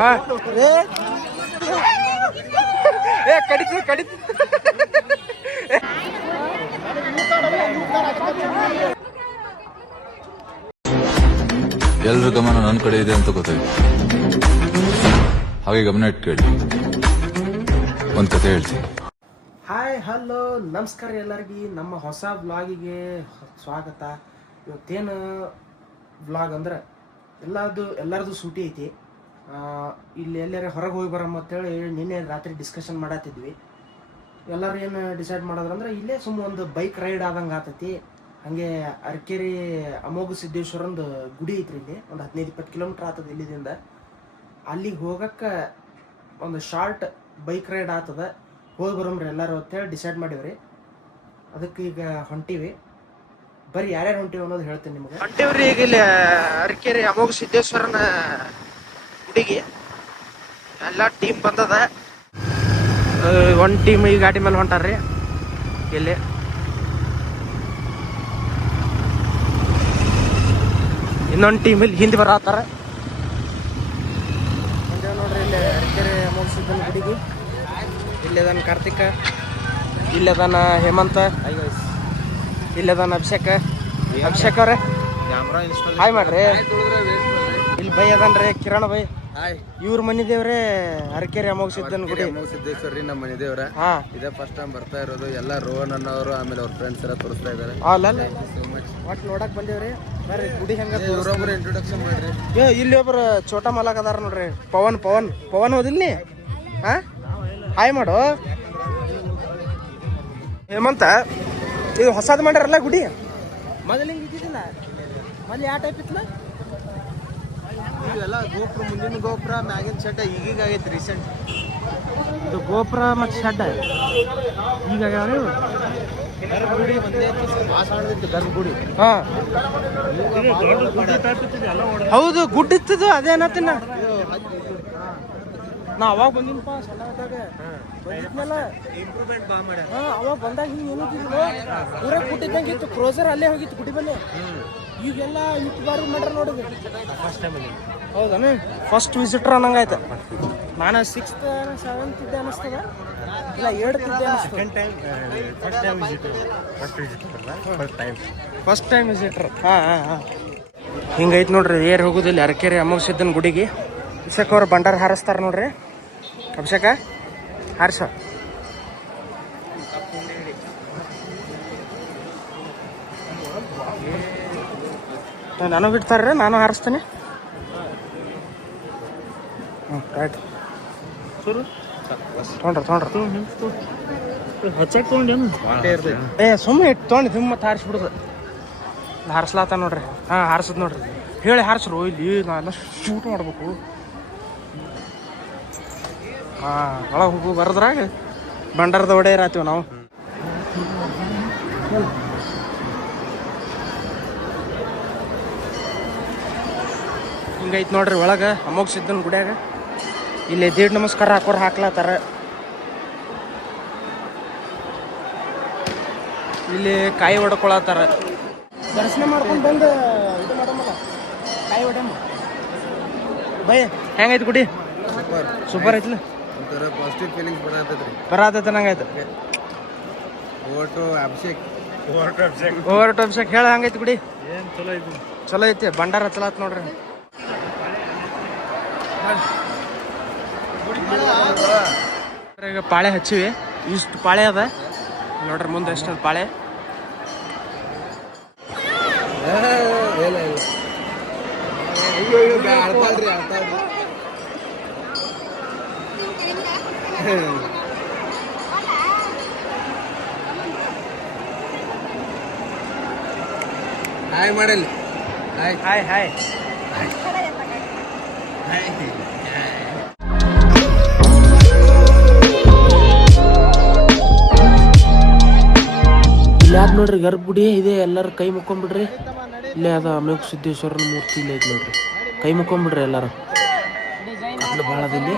ಹಾ ಏ ಕಡಿತು ಕಡಿತು. ಎಲ್ರ ಗಮನ ನನ್ನ ಕಡೆ ಇದೆ ಅಂತ ಗೊತ್ತಾಯ್ತು. ಹಾಗೆ ಗಮನ ಇಟ್ಕೊಳ್ಳಿ. ಒಂದ್ ಕತೆ ಹೇಳ್ತೀನಿ. ಹಾಯ್ ಹಲೋ ನಮಸ್ಕಾರ ಎಲ್ಲರಿಗೂ ನಮ್ಮ ಹೊಸ ವ್ಲಾಗಿಗೆ ಸ್ವಾಗತ. ಇವತ್ತೇನು ವ್ಲಾಗ್ ಅಂದ್ರೆ ಎಲ್ಲರದು ಸೂಟಿ ಐತಿ. ಇಲ್ಲಿ ಎಲ್ಲಾರ ಹೊರಗೆ ಹೋಗಿ ಬರಮ್ಮ ಅಂತೇಳಿ ನಿನ್ನೆ ರಾತ್ರಿ ಡಿಸ್ಕಷನ್ ಮಾಡತ್ತಿದ್ವಿ. ಎಲ್ಲರೂ ಏನು ಡಿಸೈಡ್ ಮಾಡೋದ್ರಂದ್ರೆ ಇಲ್ಲೇ ಸುಮ್ಮ ಒಂದು ಬೈಕ್ ರೈಡ್ ಆದಂಗೆ ಆತೈತಿ. ಹಾಗೆ ಅರಕೇರಿ ಅಮೋಘ ಸಿದ್ದೇಶ್ವರಂದು ಗುಡಿ ಐತ್ರಿ. ಇಲ್ಲಿ ಒಂದು 15-20 ಕಿಲೋಮೀಟ್ರ್ ಆಗ್ತದೆ ಇಲ್ಲಿದಿಂದ. ಅಲ್ಲಿಗೆ ಹೋಗಕ್ಕೆ ಒಂದು ಶಾರ್ಟ್ ಬೈಕ್ ರೈಡ್ ಆಗ್ತದ. ಹೋಗಿ ಬರೋಮ್ರಿ ಎಲ್ಲರೂ ಅಂತೇಳಿ ಡಿಸೈಡ್ ಮಾಡಿವ್ರಿ. ಅದಕ್ಕೆ ಈಗ ಹೊಂಟಿವಿ. ಬರೀ ಯಾರ್ಯಾರು ಹೊಂಟಿವಿ ಅನ್ನೋದು ಹೇಳ್ತೀನಿ ನಿಮ್ಗೆ. ಹೊಂಟಿವ್ರಿ ಈಗ ಇಲ್ಲಿ ಅರಕೇರಿ ಅಮೋಘ ಸಿದ್ದೇಶ್ವರನ ಗುಡಿಗೆ. ಎಲ್ಲ ಟೀಮ್ ಬಂದದ. ಒಂದು ಟೀಮ್ ಈ ಗಾಡಿ ಮೇಲೆ ಹೊಂಟಾರ್ರಿ. ಇಲ್ಲಿ ಇನ್ನೊಂದು ಟೀಮ್ ಇಲ್ಲಿ ಹಿಂದೆ ಬರತ್ತಾರ ನೋಡ್ರಿ. ಇಲ್ಲಿ ಅರಕೇರಿ ಅಮೋಘ ಸಿದ್ದನ ಗುಡಿಗೆ ಇಲ್ಲದಾನ ಕಾರ್ತಿಕ, ಇಲ್ಲದಾನ ಹೇಮಂತ, ಇಲ್ಲದಾನ ಅಭಿಷೇಕ. ಅಭಿಷೇಕ್ ಅವ್ರೆ ಹಾಯ್ ಮಾಡ್ರಿ. ಇಲ್ಲಿ ಬೈ ಅದನ್ರಿ ಕಿರಣ್ ಬೈ. ಇವ್ರ ಮನಿ ದೇವ್ರೆ ಅರಕೇರಿ ಅಮೋಘ ಸಿದ್ದನ ಗುಡಿ. ಅಮೋಘ ಸಿದ್ದೇಶ್ವರಿ ನಮ್ಮ ಮನೆ ದೇವ್ರ. ಇದೇ ಫಸ್ಟ್ ಟೈಮ್ ಬರ್ತಾ ಇರೋದು. ಎಲ್ಲ ರೋಹನ್ ಅನ್ನೋರು ಆಮೇಲೆ ಅವ್ರ ಫ್ರೆಂಡ್ಸ್ ಎಲ್ಲ ತೋರಿಸ್ತಾ ಇದಾರೆ. ಒಟ್ಟು ನೋಡಕ್ ಬಂದೇವ್ರಿ. ಬರ್ರಿ ಗುಡಿ ಹೆಂಗ ಇವ್ರೊಬ್ರು ಇಂಟ್ರೊಡಕ್ಷನ್ ಮಾಡ್ರಿ. ಇಲ್ಲಿ ಒಬ್ರು ಚೋಟಾ ಮಲಾಕ್ ಅದಾರ ನೋಡ್ರಿ. ಪವನ್ ಪವನ್ ಪವನ್ ಹೋದಿಲ್ಲಿ. ಹಾ ಹಾಯ್ ಮಾಡು. ಹೇಮಂತ ಇದು ಹೊಸದ್ ಮಾಡ್ಯಾರಲ್ಲ ಗುಡಿ. ಮೊದಲು ಹಿಂಗೆ ಇದ್ದಿದ್ದಿಲ್ಲ. ಮೊದಲು ಯಾವ ಟೈಪ್ ಇತ್ತಲ್ಲ? ಇವೆಲ್ಲ ಗೋಪುರ, ಮುಂದಿನ ಗೋಪುರ, ಮ್ಯಾಗಿನ ಶೆಡ್ ಈಗೀಗ ಆಗೈತಿ ರೀಸೆಂಟ್. ಇದು ಗೋಪುರ ಮತ್ತು ಶೆಡ್ ಈಗ ಗರ್ಭಗುಡಿ ಒಂದೇ ಸಣ್ಣದಿತ್ತು. ಗರ್ಭಗುಡಿ ಹೌದು ಗುಡ್ ಇತ್ತದು. ಅದೇನತ್ತಿನ ನಾ ಅವಾಗ ಬಂದಿನಪ್ಪ ಸಣ್ಣದಾಗ ಬಂದಿದ್ನಲ್ಲ. ಇಂಪ್ರೂವ್ಮೆಂಟ್ ಬಾ ಮಾಡ್ಯಾರ. ಅವಾಗ ಬಂದಾಗ ಹಿಂಗೆ ಏನಿದ್ದಿಲ್ಲ, ಊರಾಗ ಕೊಟ್ಟಿದ್ದಂಗೆ ಇತ್ತು. ಕ್ರೋಸರ್ ಅಲ್ಲೇ ಹೋಗಿತ್ತು ಗುಡಿ ಬಲ್ಲಿ. ಈಗೆಲ್ಲ ಇಟ್ಟು ಬಾರಿ ಮಾಡ್ರ ನೋಡಿದ್ವಿ. ಫಸ್ಟ್ ಟೈಮ್ ಹೌದಾನು? ಫಸ್ಟ್ ವಿಸಿಟರ್ ಅನ್ನಂಗಾಯ್ತು. ನಾನು 6th 7th ಇದ್ದೆ ಅನ್ನಿಸ್ತದ. ಇಲ್ಲ 8th ಇದ್ದೆ ಫಸ್ಟ್ ಟೈಮ್ ವಿಸಿಟರ್. ಹಾಂ ಹಿಂಗೈತೆ ನೋಡ್ರಿ. ಏರ್ ಹೋಗುದಿಲ್ಲ ಅರಕೇರಿ ಅಮೋಘ ಸಿದ್ದನ ಗುಡಿಗೆ. ಅಭಿಷೇಕ್ ಅವ್ರು ಬಂಡಾರ ಹಾರಿಸ್ತಾರೆ ನೋಡ್ರಿ. ಅಭಿಷೇಕ ಹಾರಿಸ. ನಾನು ಬಿಡ್ತಾರ್ರಿ, ನಾನು ಹಾರಿಸ್ತೀನಿ. ರೈಟ್ ತೊಗೊಂಡ್ರಿ ಸುಮ್ಮನೆ ಇಟ್ಟು ತೊಗೊಂಡು ನಿಮ್ಮ ಮತ್ತೆ ಹಾರಿಸ್ಬಿಡುದು. ಹಾರಿಸ್ಲಾತ ನೋಡ್ರಿ. ಹಾರಿಸದ್ ನೋಡ್ರಿ. ಹೇಳಿ ಹಾರಿಸ್ರು. ಇಲ್ಲಿ ನಾನೆಲ್ಲ ಶೂಟ್ ಮಾಡ್ಬೇಕು. ಒಳಗೆ ಹೋಗು ಬರದ್ರಾಗ ಬಂಡಾರದ ಒಡೆಯರಾತೀವಿ ನಾವು. ಹಿಂಗೈತೆ ನೋಡ್ರಿ ಒಳಗೆ ಅಮೋಘ ಸಿದ್ದನ ಗುಡಿಯಾಗ. ಇಲ್ಲಿ ದೀಡ್ ನಮಸ್ಕಾರ ಹಾಕೋರು ಹಾಕ್ಲತ್ತಾರ. ಇಲ್ಲಿ ಕಾಯಿ ಹೊಡ್ಕೊಳತ್ತಾರ. ದರ್ಶನ ಮಾಡ್ಕೊಂಡು ಬಂದು ಇದು ಮಾಡಮ್ಮಲ್ಲ, ಕಾಯಿ ಹೊಡಮ್ಮ. ಬೈ ಹೆಂಗೈತಿ ಗುಡಿ? ಸೂಪರ್ ಐತ್ಲ. ಒಂಥರ ಪಾಸಿಟಿವ್ ಫೀಲಿಂಗ್ಸ್ ಬರತೈತೆ ನಂಗಾಯ್ತು. ಓವರ್ ಟು ಅಭಿಷೇಕ್ ಹೇಳ ಹಂಗೈತಿ ಗುಡಿ. ಚಲೋ ಐತಿ. ಬಂಡಾರ ಚಲೋ ಆತ್ ನೋಡ್ರಿ. ಈಗ ಪಾಳೆ ಹಚ್ಚಿವಿ. ಇಷ್ಟು ಪಾಳೆ ಅದ ನೋಡ್ರಿ. ಮುಂದೆ ಎಷ್ಟದ ಪಾಳೆ. ಹಾಯ್ ಮಾಡಲಿ. Hi hi hi. ಇಲ್ಲಿ ಯಾಕೆ ನೋಡ್ರಿ ಗರ್ಭಗುಡಿ ಇದೆ. ಎಲ್ಲರೂ ಕೈ ಮುಕ್ಕೊಂಬಿಡ್ರಿ. ಇಲ್ಲೇ ಅದ ಅಮೋಘ ಸಿದ್ದೇಶ್ವರನ ಮೂರ್ತಿ ಇಲ್ಲೇ ಐತಿ ನೋಡ್ರಿ. ಕೈ ಮುಕ್ಕೊಂಬಿಡ್ರಿ ಎಲ್ಲರೂ. ಕತ್ಲು ಭಾಳ ಅದ ಇಲ್ಲಿ.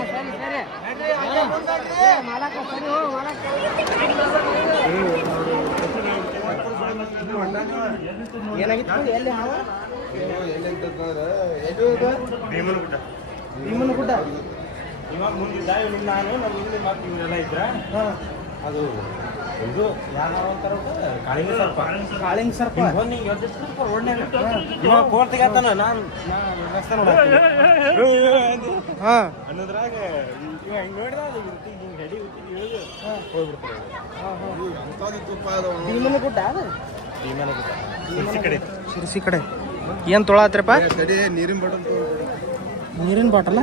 ಏನಾಗಿತ್ತು? ಎಲ್ಲಿ ಭೀಮನ ಗುಡ್ಡ. ಇವಾಗ ಮುಂದಿದ್ದ ಇವ್ನು ನಾನು ನಮ್ಮ ಹಿಂದೆ ಮತ್ತೆ ಇವರೆಲ್ಲ ಇದ್ರ ಹಾಂ, ಅದು ಇದು ಯಾವ ಅಂತಾರ ಕಾಳಿಂಗ ಸರ್ಪ. ಕಾಳಿಂಗ ಸರ್ಪ. ಬಂದು ಹಿಂಗೆ ಎದ್ದಿಟ್ಟು ರೋಡ್ನಾಗ ಇವಾಗ ಫೋನ್ ತೆಗಿತಾನ ನಾನು ರಸ್ತೆ ನೋಡ ಹಾಂ ಅನ್ನೋದ್ರಾಗ ಇವ ಹಿಂಗೆ ನೋಡಿದ ಅದು ಹಿಂಗೆ ಗಡಿ ಇಳಿದು ಹೋಗ್ಬಿಡ್ತಾರೆ. ಭೀಮನ ಗುಡ್ಡ ಅದು ಭೀಮನ ಗುಡ್ಡ ಶಿರ್ಸಿ ಕಡೆ ಶಿರ್ಸಿ ಕಡೆ. ಏನು ತೊಳಾತ್ರಪ್ಪ? ನೀರಿನ ಬಾಟಲ್ ನೀರಿನ ಬಾಟಲ.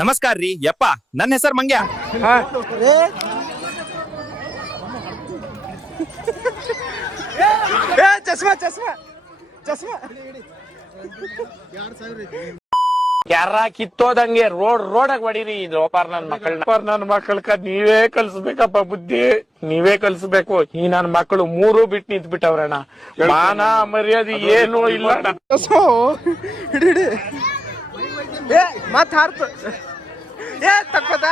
ನಮಸ್ಕಾರ ರೀ ಯಪ್ಪ, ನನ್ನ ಹೆಸರು ಮಂಗ್ಯ. ಚಸ್ಮಾ ಚಸ್ಮಾ ಚಸ್ಮಾ. ಯಾರ ಕಿತ್ತೋದಂಗೆ ರೋಡಾಗ ಹೊಡೀರಿ ಲೋಪಾರ್ ನನ್ ಮಕ್ಕಳಕ್ಕ ನೀವೇ ಕಲ್ಸ್ಬೇಕಪ್ಪ ಬುದ್ಧಿ, ನೀವೇ ಕಲ್ಸ್ಬೇಕು. ಈ ನನ್ ಮಕ್ಕಳು ಮೂರು ಬಿಟ್ಟು ನಿಂತ್ ಬಿಟ್ಟವ್ರಣ್ಣ. ಮಾನ ಮರ್ಯಾದೆ ಏನು ಇಲ್ಲ. ಹಿಡಿ ಹಿಡಿ. ಏ ಮತ್ ಹಾರ್ತು. ಏ ತಕ್ಕೋದ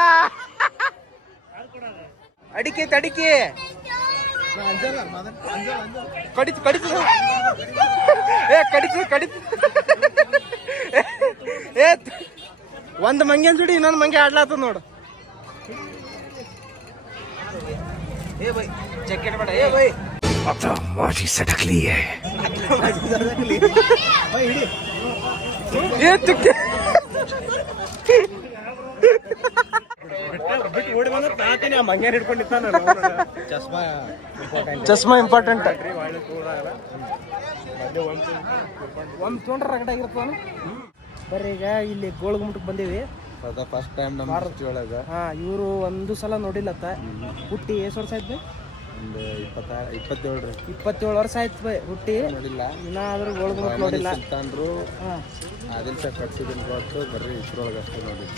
ಅಡಿಕೆ ತಡಿಕೆ ಕಡಿತು ಕಡಿತು. ಏ ಕಡಿತು ಕಡಿತು. ಏ ಒಂದ್ ಮಂಗ್ಯನ್ ಜೋಡಿ ಇನ್ನೊಂದ್ ಮಂಗೆ ಆಡ್ಲಾತದ ನೋಡು. ಏ ಬೈ ಜಾಕೆಟ್ ಬೇಡ. ಏ ಬೈ ಮಾಜಿ ಸಟಕ್ಲಿ ಏ ತುಕ್ಕೆ ಬಿಟ್ಟು ಓಡಿ ಬಂದ ತಾತೀನಿ. ಆ ಮಂಗ್ಯಾನ ಹಿಡ್ಕೊಂಡಿರ್ತಾನ. ಚಸ್ಮಾ ಇಂಪಾರ್ಟೆಂಟ್. ಒಂದ್ ತೊಗೊಂಡ್ರೆ ರಗಡ ಆಗಿರ್ತಾನ. ಬರ್ರಿ ಈಗ ಇಲ್ಲಿ ಗೋಳಗುಮಟಕ್ಕೆ ಬಂದೀವಿ. ಫಸ್ಟ್ ಟೈಮ್ ನಮ್ಮ ಒಳಗೆ. ಹಾ, ಇವರು ಒಂದು ಸಲ ನೋಡಿಲ್ಲತ್ತ. ಹುಟ್ಟಿ ಎಷ್ಟು ವರ್ಷ ಆಯ್ತು ಬೈ? ಒಂದು 27 ರೀ. 27 ವರ್ಷ ಆಯ್ತು ಬೈ ಹುಟ್ಟಿ. ನೋಡಿಲ್ಲ ಇನ್ನಾದ್ರೂ ಗೋಳಗುಮಟ್ ನೋಡಿಲ್ಲ. ಸುಲ್ತಾನ್ರು ಹಾ, ಆದಿಲ್ ಶಾ ಕಟ್ಸಿದಿನ ಗೊತ್ತು. ಬರ್ರಿ ಇದ್ರೊಳಗೆ ಅಷ್ಟೇ ನೋಡಿ.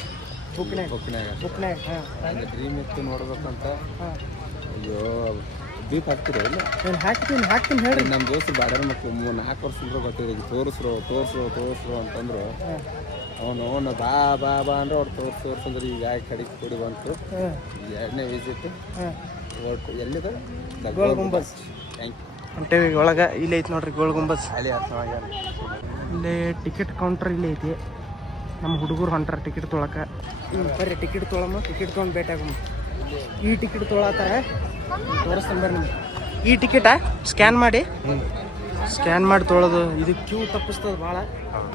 ಬುಕ್ನ್ಯಾಗ ಬುಕ್ನಾಗ ಬುಕ್ನ್ಯಾಗ. ಹಾ ಹಂಗೆ ಡ್ರೀಮ್ ಇತ್ತು ನೋಡ್ಬೇಕಂತ. ಹಾ, ಅಯ್ಯೋ ದೀಪ್ ಹಾಕ್ತಿರೋ ಇಲ್ಲ? ನಾನು ಹಾಕ್ತೀನಿ ಹೇಳ್ರಿ. ನಮ್ಮ ದೋಸ್ತು ಬಾಡ್ಯಾರ ಮಕ್ಕಳು 4 ವರ್ಷದಿಂದ ಗೊತ್ತಿದೆ. ತೋರಿಸ್ರು ಅಂತಂದ್ರು. ಅವನು ಬಾ ಬಾ ಬಾ ಅಂದ್ರೆ ಅವ್ರು ತೋರ್ಸಂದ್ರೆ ಈಗ ಕಡೆಗೆ ಕೂಡಿ ಬಂತು. ಎರಡನೇ ವಿಸಿಟ್ ಎಲ್ಲಿದೆ? ಗೋಲ್ ಗುಂಬಜ್. Thank you. ಹೊಂಟೇವಿ ಒಳಗೆ. ಇಲ್ಲಿ ಐತಿ ನೋಡ್ರಿ ಗೋಲ್ ಗುಂಬಜ್. ಅಲ್ಲಿ ಇಲ್ಲಿ ಟಿಕೆಟ್ ಕೌಂಟರ್ ಇಲ್ಲಿ ಐತಿ. ನಮ್ಮ ಹುಡುಗರು ಹೊಂಟಾರ ಟಿಕೆಟ್ ತೊಳಕ. ಬರ್ರಿ ಟಿಕೆಟ್ ತೊಳಮ್ಮ. ಟಿಕೆಟ್ ತೊಗೊಂಡು ಭೇಟಿ ಆಗಮ್ಮ. ಈ ಟಿಕೆಟ್ ತೊಳತ್ತಾರ, ತೋರಿಸ್ತಾನೆ ಬರ್ರಿ ನಿಮ್ಗೆ. ಈ ಟಿಕೆಟ ಸ್ಕ್ಯಾನ್ ಮಾಡಿ ತೊಳೋದು. ಇದು ಕ್ಯೂ ತಪ್ಪಿಸ್ತದ ಭಾಳ.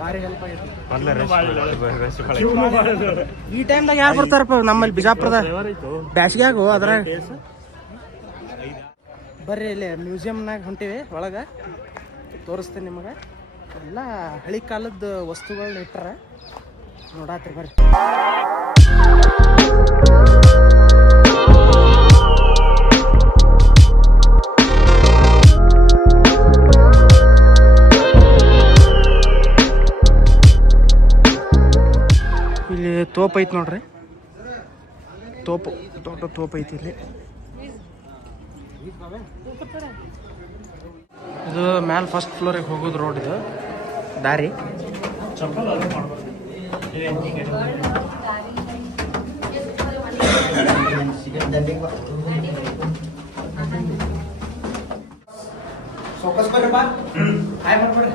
ಭಾರಿ ಹೆಲ್ಪ್ ಆಗೈತಿ. ಈ ಟೈಮ್ದಾಗ ಯಾರು ಬರ್ತಾರಪ್ಪ ನಮ್ಮಲ್ಲಿ ಬಿಜಾಪುರದ ಬ್ಯಾಸ್ಗ್ಯಾಗು ಅದ್ರಾಗ. ಬರ್ರಿ ಇಲ್ಲಿ ಮ್ಯೂಸಿಯಮ್ನಾಗ ಹೊಂಟೀವಿ ಒಳಗೆ. ತೋರಿಸ್ತೇನೆ ನಿಮಗೆ. ಎಲ್ಲ ಹಳಿ ಕಾಲದ ವಸ್ತುಗಳನ್ನ ಇಟ್ಟಾರ, ನೋಡಾತ್ರಿ ಬರ್ರಿ. ಇಲ್ಲಿ ತೋಪ್ ಐತಿ ನೋಡ್ರಿ. ತೋಪು ದೊಡ್ಡ ತೋಪ್ ಐತಿ ಇಲ್ಲಿ. ಇದು ಮ್ಯಾಲ ಫಸ್ಟ್ ಫ್ಲೋರಿಗೆ ಹೋಗೋದು ರೋಡ್. ಇದು ದಾರಿ. ಫೋಕಸ್ ಬರ್ರಪ್ಪ. ಹಾಯ್ ಮಾಡ್ಬೇಡ್ರಿ.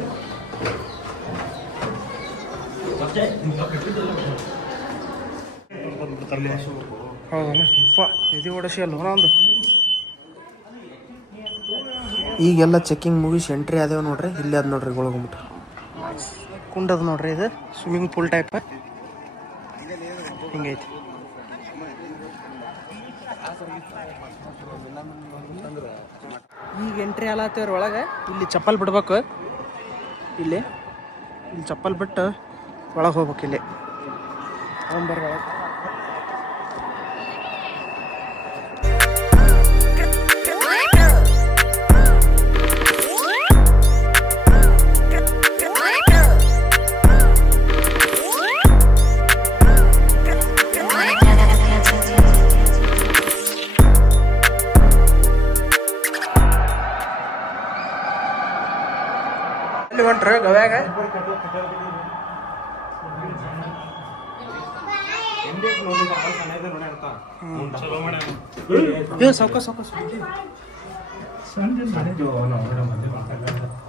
ಹೌದಲ್ಲ ಅಪ್ಪ, ಇದು ಓಡಿಸಿ ಅಲ್ವ ಒಂದು. ಈಗೆಲ್ಲ ಚೆಕಿಂಗ್ ಮುಗಿಸಿ ಎಂಟ್ರಿ ಆದೇವು ನೋಡ್ರಿ. ಇಲ್ಲಿ ಅದ ನೋಡ್ರಿ ಗೋಳಗುಮಟ ಕುಂಡದ ನೋಡ್ರಿ. ಇದು ಸ್ವಿಮ್ಮಿಂಗ್ ಪೂಲ್ ಟೈಪ್ ಹಿಂಗೈತಿ. ಈಗ ಎಂಟ್ರಿ ಆಲತ್ತೇವ್ರ ಒಳಗೆ. ಇಲ್ಲಿ ಚಪ್ಪಲ್ ಬಿಡ್ಬೇಕು. ಇಲ್ಲಿ ಚಪ್ಪಲ್ ಬಿಟ್ಟು ಒಳಗೆ ಹೋಗ್ಬೇಕು. ಇಲ್ಲಿ ಬರ್ರಿ ಒಳಗೆ. ಹೊಂಟ್ರ ಗವ್ಯಾಗ. ಏ ಸಾವ್ಕಾಶ ಸಾವ್ಕಾಶ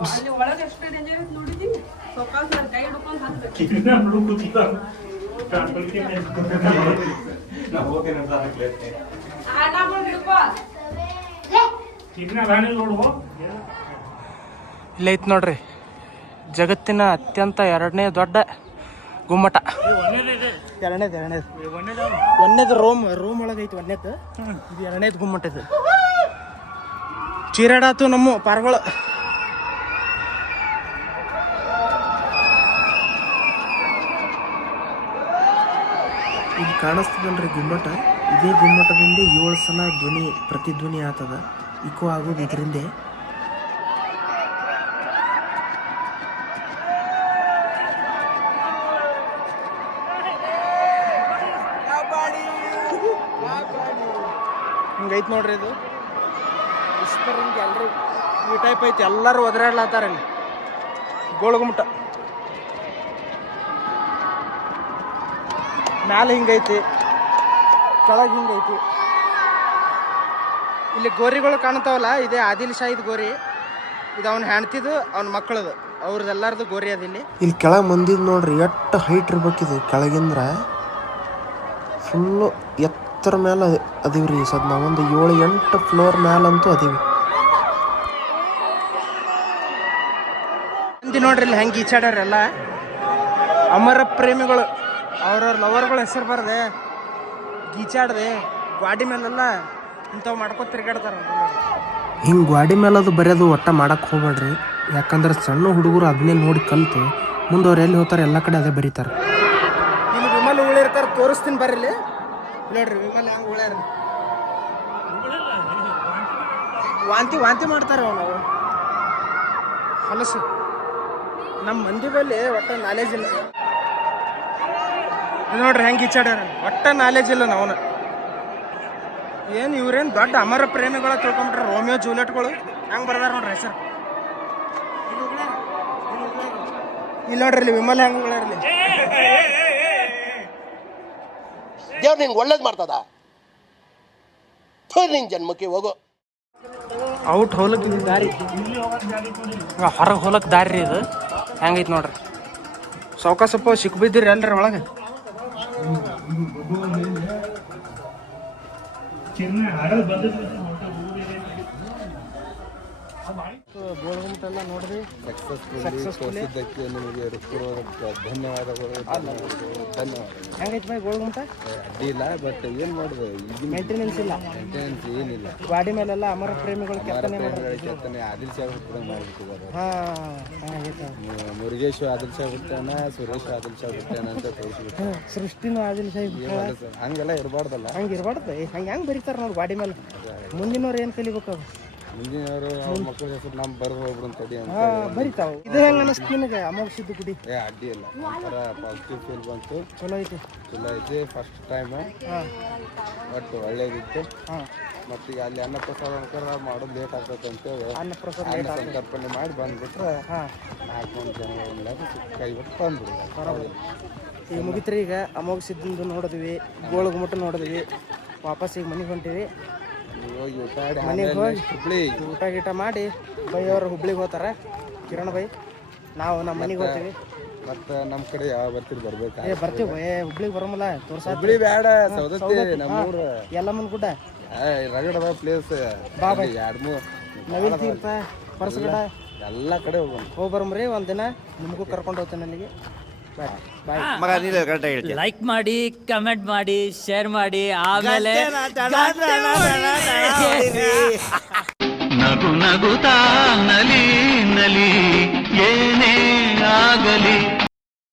ಅಲ್ಲಿ ಒಳಗೆ ಎಷ್ಟು ಡೇಂಜರ್ ಐತೆ ನೋಡಿದೀನಿ ಸೊಕಾಸ್ ನನ್ನ ಕೈ ಹಿಡ್ಕೊಂಡು ಹತ್ಬೇಕು ಇಲ್ಲ ಐತ್ ನೋಡ್ರಿ ಜಗತ್ತಿನ ಅತ್ಯಂತ ಎರಡನೇ ದೊಡ್ಡ ಗುಮ್ಮಟ. ಒಂದೇದು ರೋಮ್ ಒಳಗೈತಿ ಒಂದೇದು. ಇದು ಎರಡನೇದು ಗುಮ್ಮಟ. ಇದು ಚೀರಾಡಾತು ನಮ್ಮ ಪಾರ್ಗಳು. ಇಲ್ಲಿ ಕಾಣಿಸ್ತದಲ್ರಿ ಗುಮ್ಮಟ. ಇದೇ ಗುಮ್ಮಟದಿಂದ 7 ಸಲ ಪ್ರತಿಧ್ವನಿ ಆಗ್ತದ. ಇಕೋ ಆಗೋದು ಇದರಿಂದ. ಹಿಂಗೈತೆ ನೋಡ್ರಿ ಇದು ವಿಸ್ಪರ್ ಹಿಂಗೆ ಎಲ್ಲರೂ ಈ ಟೈಪ್ ಐತಿ. ಎಲ್ಲರೂ ಒದರಾಡ್ಲತ್ತಾರ ಇಲ್ಲಿ ಗೋಳಗುಮ್ಮಟ. ಮ್ಯಾಲೆ ಹಿಂಗೈತಿ, ಕೆಳಗೆ ಹಿಂಗೈತಿ. ಇಲ್ಲಿ ಗೋರಿಗಳು ಕಾಣ್ತಾವಲ್ಲ, ಇದೇ ಆದಿಲ್ ಶಾಹಿದ್ ಗೋರಿ. ಇದು ಅವ್ನ ಹೆಣ್ತಿದ್ದು ಅವ್ನ ಮಕ್ಕಳದು, ಅವ್ರದ್ದೆಲ್ಲಾರ್ದು ಗೋರಿ ಅದ ಇಲ್ಲಿ. ಇಲ್ಲಿ ಕೆಳಗೆ ಮಂದಿದ್ ನೋಡ್ರಿ ಎಷ್ಟು ಹೈಟ್ ಇರ್ಬೇಕಿದು. ಕೆಳಗಿಂದ್ರ ಫುಲ್ಲು ಎತ್ತರ ಮೇಲೆ ಅದೀವ್ರಿ. ಸದ್ ನಾವೊಂದು 7-8 ಫ್ಲೋರ್ ಮ್ಯಾಲಂತೂ ಅದೀವಿ. ಮಂದಿ ನೋಡ್ರಿ ಇಲ್ಲಿ ಹೆಂಗೆ ಈಚಾಡ್ಯಾರೆಲ್ಲ. ಅಮರ ಪ್ರೇಮಿಗಳು ಅವ್ರವ್ರ ಲವರ್ಗಳ ಹೆಸರು ಬರ್ದೆ ಗೀಚಾಡ್ದೆ ಗಾಡಿ ಮೇಲೆಲ್ಲ ಇಂಥವು ಮಾಡ್ಕೊತ ತಿರ್ಗಾಡ್ತಾರ. ಹಿಂಗೆ ಗಾಡಿ ಮೇಲೆ ಅದು ಬರೆಯೋದು ಒಟ್ಟ ಮಾಡಕ್ಕೆ ಹೋಗ್ಬೇಡ್ರಿ. ಯಾಕಂದ್ರೆ ಸಣ್ಣ ಹುಡುಗರು ಅದನ್ನೇ ನೋಡಿ ಕಲ್ತು ಮುಂದೆ ಅವ್ರು ಎಲ್ಲಿ ಹೋಗ್ತಾರೆ ಎಲ್ಲ ಕಡೆ ಅದೇ ಬರೀತಾರೆ. ಇಲ್ಲಿ ವಿಮಲ್ ಉಳಿರ್ತಾರೆ, ತೋರಿಸ್ತೀನಿ ಬರ್ರಿ. ಇಲ್ಲಿ ನೋಡ್ರಿ ವಿಮಲ್ ಹೆಂಗೆ ಉಳ್ಯಾರ. ವಾಂತಿ ಮಾಡ್ತಾರೆ ನಾವು. ಹೊಲಸು ನಮ್ಮ ಮಂದಿ ಬಲ್ಲಿ ಒಟ್ಟ ನಾಲೆಜ್ ಇಲ್ಲ. ನೋಡ್ರಿ ಹೆಂಗೆ ಈಚಾಡ್ಯಾರ, ಒಟ್ಟ ನಾಲೆಜ್ ಇಲ್ಲ ನಾವನ. ಏನು ಇವ್ರೇನು ದೊಡ್ಡ ಅಮರ ಪ್ರೇಮಿಗಳ ತಿಳ್ಕೊಂಡ್ರೆ ರೋಮಿಯೋ ಜೂಲಿಯಟ್ಗಳು ಹೆಂಗೆ ಬರ್ದಾರ ನೋಡ್ರಿ ಹೆಸರು. ಇಲ್ಲಿ ನೋಡ್ರಿ ಇಲ್ಲಿ ವಿಮಲ್ ಹೆಂಗೆ ಉಳ್ಯಾರಲ್ಲಿ. ದೇವ್ರು ನಿನ್ಗೆ ಒಳ್ಳೇದು ಮಾಡ್ತದ. ನಿನ್ ಜನ್ಮಕ್ಕೆ ಹೋಗೋ. ಔಟ್ ಹೋಲಕ್ಕೆ ಇದು ದಾರಿ, ಹೊರಗೆ ಹೋಲಕ್ಕೆ ದಾರಿ ರೀ ಇದು. ಹೆಂಗೈತೆ ನೋಡ್ರಿ. ಸೌಕಾಸಪ್ಪ ಸಿಕ್ ಬಿದ್ದಿರಿ ಅಲ್ರಿ ಒಳಗೆ. ಗೋಳಗುಮ್ಮಟೆಲ್ಲ ನೋಡ್ರಿ ಸಕ್ಸಸ್ಫುಲಿ ತೋರಿಸಿದ್ದಕ್ಕೆ ನಿಮಗೆ ಹೃತ್ಪೂರ್ವಕ ಧನ್ಯವಾದಗಳು. ಹೆಂಗೈತೆ ಬೈ ಗೋಳಗುಮ್ಮಟ? ಅಡ್ಡಿಲ್ಲ, ಬಟ್ ಏನು ಮಾಡಿದೆ ಈಗ ಮೇಂಟೆನೆನ್ಸ್ ಇಲ್ಲ, ಮೇಂಟೆನೆನ್ಸ್ ಏನಿಲ್ಲ. ಗಾಡಿ ಮೇಲೆಲ್ಲ ಅಮರ ಪ್ರೇಮಿಗಳು ಕೆತ್ತನೆ ಕೆತ್ತನೆ ಆದಿಲ್ ಶಾಹ ಹುಟ್ಟಿದಂಗೆ ಮಾಡಿಬಿಟ್ಟಿದ್ದಾರೆ. ಹಾಂ ಮುರುಗೇಶ್ ಆದಿಲ್ ಶಾಹ ಹುಟ್ಟಾನ, ಸುರೇಶ್ ಆದಿಲ್ ಶಾಹ ಹುಟ್ಟಾನ ಅಂತ ತೋರಿಸ್ಬಿಟ್ಟು ಸೃಷ್ಟಿನೂ ಆದಿಲ್ ಸಾಹಿಬ್. ಹಂಗೆಲ್ಲ ಇರಬಾರ್ದಲ್ಲ. ಹಂಗೆ ಇರಬಾರ್ದು. ಹೆಂಗೆ ಬರೀತಾರೆ ನೋಡಿ ಗಾಡಿ ಮೇಲೆ. ಮುಂದಿನವ್ರು ಏನು ಕಲಿಬೇಕು? ಮುಂದಿನವರು ಅವ್ರ ಮಕ್ಕಳ ಹೆಸರು ನಮ್ಮ ಬರೆದು ಹೋಗ್ಬಿಡು ತಡಿ ಅಂತ ಬರಿತಾವ. ಇದು ಹೆಂಗೆ ಅನ್ನಿಸ್ತು ನಿನಗೆ ಅಮೋಘ ಸಿದ್ದು ಗುಡಿ? ಅಡ್ಡಿ ಇಲ್ಲ, ಒಂಥರ ಪಾಸಿಟಿವ್ ಫೀಲ್ ಬಂತು. ಚಲೋ ಐತಿ. First time. ಬಟ್ ಒಳ್ಳೇದಿತ್ತು. ಮತ್ತು ಈಗ ಅಲ್ಲಿ ಅನ್ನಪ್ರಸಾದ ಮಾಡೋದು ಲೇಟ್ ಆಗ್ತದೆ ಅಂತೇಳಿ ಅನ್ನಪ್ರಸಾದ ಸಂತರ್ಪಣೆ ಮಾಡಿ ಬಂದ್ಬಿಟ್ರೆ 400 ಜನ ಕೈ ಬಿಟ್ಟು ಬಂದ್ಬಿಡು. ಈಗ ಮುಗಿತ್ರಿ. ಈಗ ಅಮೋಘ ಸಿದ್ದಂದು ನೋಡಿದ್ವಿ, ಗೋಳಗುಮ್ಮಟ ನೋಡಿದ್ವಿ. ವಾಪಸ್ ಈಗ ಮನೆಗೆ ಹೊಂಟಿವಿ. ಹೋಗಿ ಊಟ ಮನೆಗೆ ಹೋಗಿ ಹುಬ್ಳಿ ಊಟ ಗೀಟ ಮಾಡಿ ಬೈ ಅವರು ಹುಬ್ಳಿಗೆ ಹೋಗ್ತಾರೆ. ಕಿರಣ್ ಬೈ ನಾವು ನಮ್ಮ ಮನೆಗೆ ಹೋಗ್ತೀವಿ. ಮತ್ತು ನಮ್ಮ ಕಡೆ ಯಾವ ಬರ್ತೀರಿ ಬರ್ಬೇಕಾ? ಬರ್ತೀವಿ ಬೈ. ಹುಬ್ಳಿಗೆ ಬರೋಮಲ್ಲ ತೋರ್ಸ. ಹುಬ್ಳಿ ಬೇಡ, ಸೌದತ್ತಿ ನಮ್ಮೂರು ಯಲ್ಲಮ್ಮನ ಗುಡ್ಡ ರಗಡ ಪ್ಲೇಸ್. 2-3 ನವಿಲ್ ತೀರ್ಥ, ಪರಸಗಡ ಎಲ್ಲ ಕಡೆ ಹೋಗಿ ಬರಮ್ರಿ. ಒಂದಿನ ನಿಮಗೂ ಕರ್ಕೊಂಡು ಹೋಗ್ತೇನೆ ಅಲ್ಲಿಗೆ. ಲೈಕ್ ಮಾಡಿ, ಕಮೆಂಟ್ ಮಾಡಿ, ಶೇರ್ ಮಾಡಿ, ಆಮೇಲೆ ನಗು ನಗುತ್ತಾ